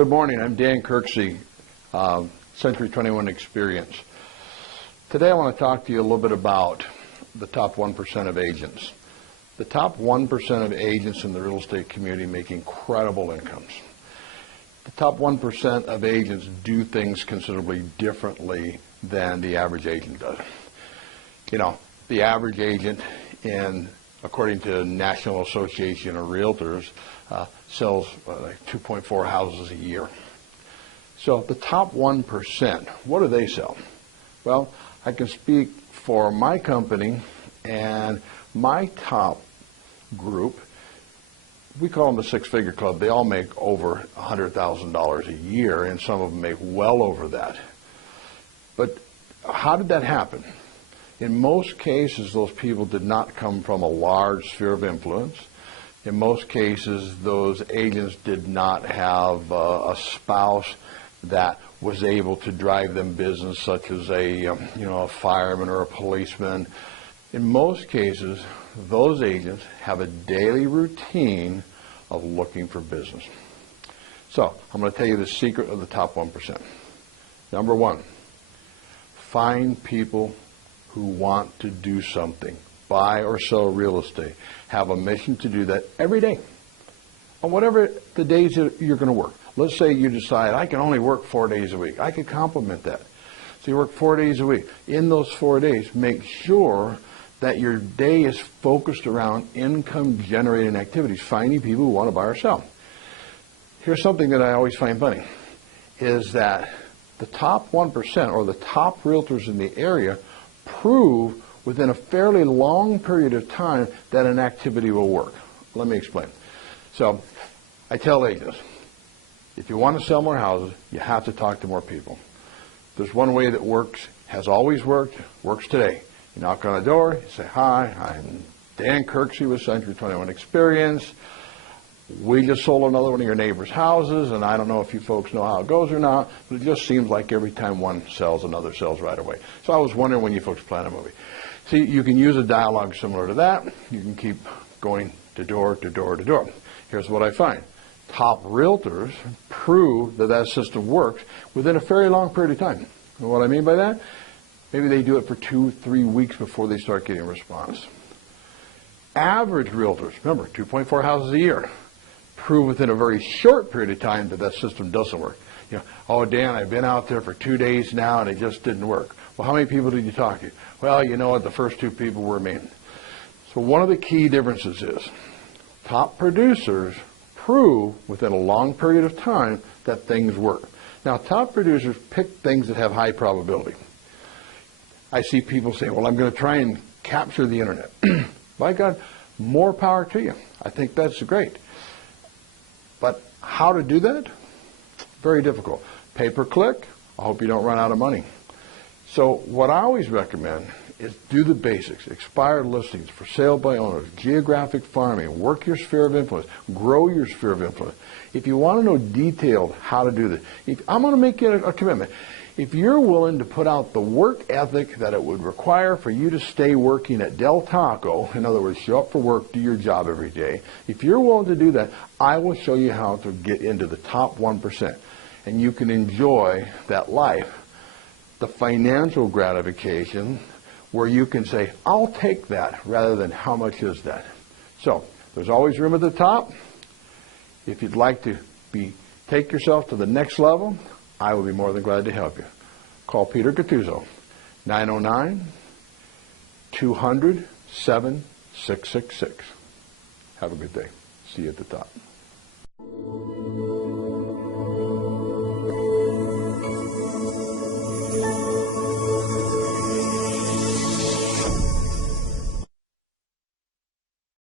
Good morning. I'm Dan Kirksey, Century 21 Experience. Today I want to talk to you a little bit about the top 1% of agents. The top 1% of agents in the real estate community make incredible incomes. The top 1% of agents do things considerably differently than the average agent does. You know, the average agent, according to National Association of Realtors, sells like 2.4 houses a year. So the top 1%, what do they sell? Well, I can speak for my company and my top group. We call them the six-figure club. They all make over $100,000 a year, and some of them make well over that. But how did that happen? In most cases, those people did not come from a large sphere of influence. In most cases, those agents did not have a spouse that was able to drive them business, such as a fireman or a policeman. In most cases, those agents have a daily routine of looking for business. So I'm going to tell you the secret of the top 1%. Number one, find people who want to do something, buy or sell real estate, have a mission to do that every day, on whatever the days that you're going to work. Let's say you decide, I can only work 4 days a week. I could complement that. So you work 4 days a week. In those 4 days, make sure that your day is focused around income-generating activities, finding people who want to buy or sell. Here's something that I always find funny, is that the top 1% or the top realtors in the area prove within a fairly long period of time that an activity will work. Let me explain. So I tell agents, if you want to sell more houses, you have to talk to more people. There's one way that works, has always worked, works today. You knock on the door, you say, hi, I'm Dan Kirksey with Century 21 Experience. We just sold another one of your neighbor's houses, and I don't know if you folks know how it goes or not, but it just seems like every time one sells, another sells right away. So I was wondering when you folks plan a movie. See, you can use a dialogue similar to that. You can keep going to door to door to door. Here's what I find. Top realtors prove that that system works within a fairly long period of time. And what I mean by that? Maybe they do it for 2-3 weeks before they start getting a response. Average realtors, remember, 2.4 houses a year, prove within a very short period of time that that system doesn't work. You know, oh, Dan, I've been out there for 2 days now and it just didn't work. Well, how many people did you talk to? Well, you know what, the first 2 people were me. So one of the key differences is top producers prove within a long period of time that things work. Now, top producers pick things that have high probability. I see people say, well, I'm going to try and capture the internet. By God, more power to you. I think that's great. But how to do that? Very difficult. Pay-per-click, I hope you don't run out of money. So what I always recommend is do the basics. Expired listings, for sale by owners, geographic farming, work your sphere of influence, grow your sphere of influence. If you want to know detailed how to do this, I'm going to make you a commitment. If you're willing to put out the work ethic that it would require for you to stay working at Del Taco, in other words, show up for work, do your job every day, if you're willing to do that, I will show you how to get into the top 1%. And you can enjoy that life, the financial gratification, where you can say, I'll take that, rather than how much is that. So there's always room at the top. If you'd like to take yourself to the next level, I will be more than glad to help you. Call Peter Gattuso, 909-200-7666. Have a good day. See you at the top.